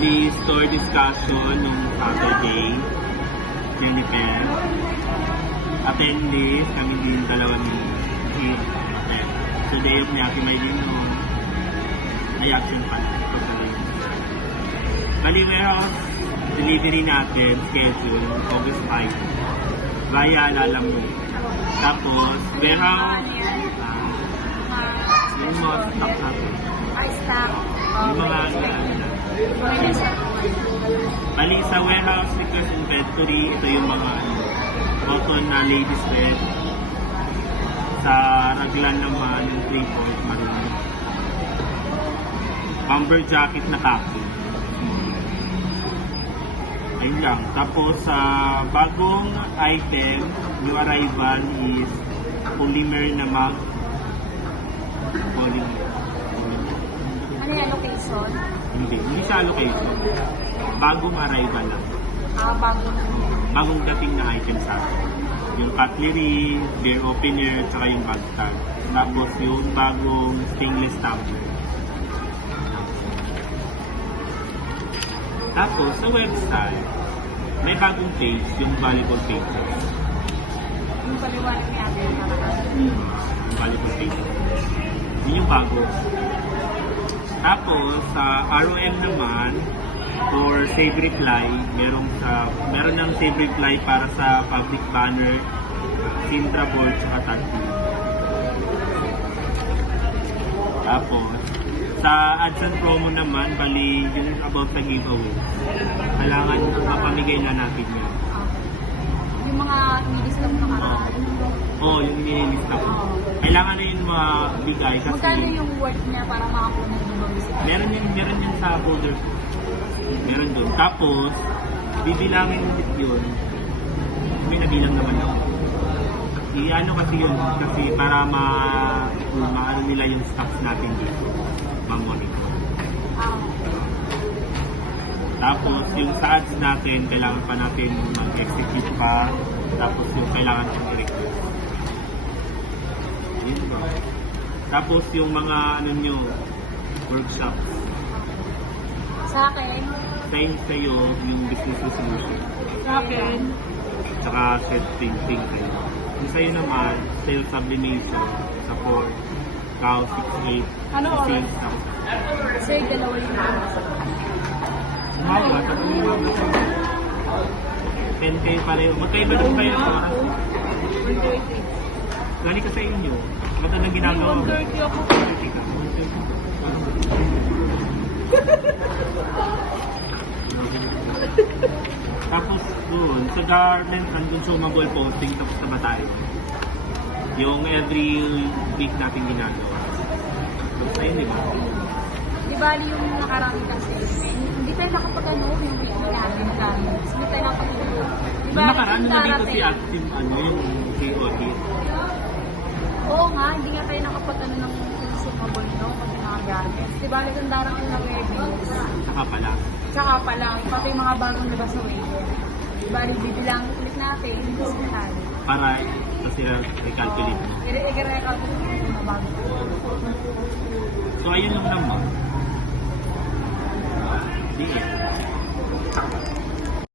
Bali, store discussion nung Saturday. Jennifer. Attendees, kami din dalawa ni Kate. Sa day of ni Ate Maylin nung reaction pa. Bali, warehouse delivery natin, schedule, August 5. Via Lalamove. Tapos, warehouse, yung mga stock natin. Stock. Yung mga bali, sa warehouse request inventory, ito yung mga cotton na ladies wear. Sa raglan naman, yung 3/4 maroon. Bomber jacket na khaki. Ayun lang. Tapos, sa bagong item, new arrival is polymer na mug. Polymer. Ano yung location? Hindi siya location. Bagong arrival lang. Bagong dating na item sa akin. Yung cutlery, beer opener, tsaka yung bag tag. Tapos yung bagong stainless tumbler. Tapos sa website, may bagong page, yung volleyball page. Yung paliwanag ni Ate yung Yung volleyball page. Yun yung bago. Tapos sa ROM naman, for save reply, meron ng save reply para sa public banner, Sintra board, at tag. Tapos, sa ads and promo naman, bali, yun is about the giveaway. Kailangan mapamigay na natin yun. Yung mga nilista mo nakaraan. Oo, yung nililista ko. Kailangan na yun mabigay kasi... Magkano yung worth niya para makakuha ng giveaway? Meron yun sa folder. Meron doon. Tapos, bibilangin ulit yun. May nabilang naman ako. I-ano kasi yun, kasi para maano nila yung stocks natin dito. Ma-monitor. Tapos, yung sa ads natin, kailangan pa natin mag-execute pa. Tapos, yung kailangan pang i-request. Yun ba? Tapos, yung mga workshops. Sa akin? Sa'yo, yung business solution. Sa akin? Tsaka set thinking kayo. Yung sa'yo naman, sales sublimation, support, cow, 6-8, Ano oras? sales now. Sir, dalawa yung Mawa, tapos yung 10K pareho. Magkaiba lang kayo sa oras. 130. Gani ka sa inyo. Ba't anong ginagawa mo? 130 ako. 130 ka. Tapos doon, sa garments and consumable posting tapos na ba tayo? Yung every week natin ginagawa. Basta yun, di ba? Di bali yung nakarami kasi. Hindi tayo nakapag-ano yung weekly natin gamit. Hindi tayo nakapag-ano. Di Nung bali nakaraan yung na dito si darating. Active, yung KOT. Oo nga, hindi nga tayo nakapag-ano ng consumable, no? Kasi mga gamits. Di bali yung darating na weddings. Saka pala. Tsaka pa lang, pati yung mga bagong labas sa wedding. Di bali, bibilang ulit natin. Hospital. Para kasi i-calculate mo. I-record ko yung mga bago. So ayun lang naman. Sige.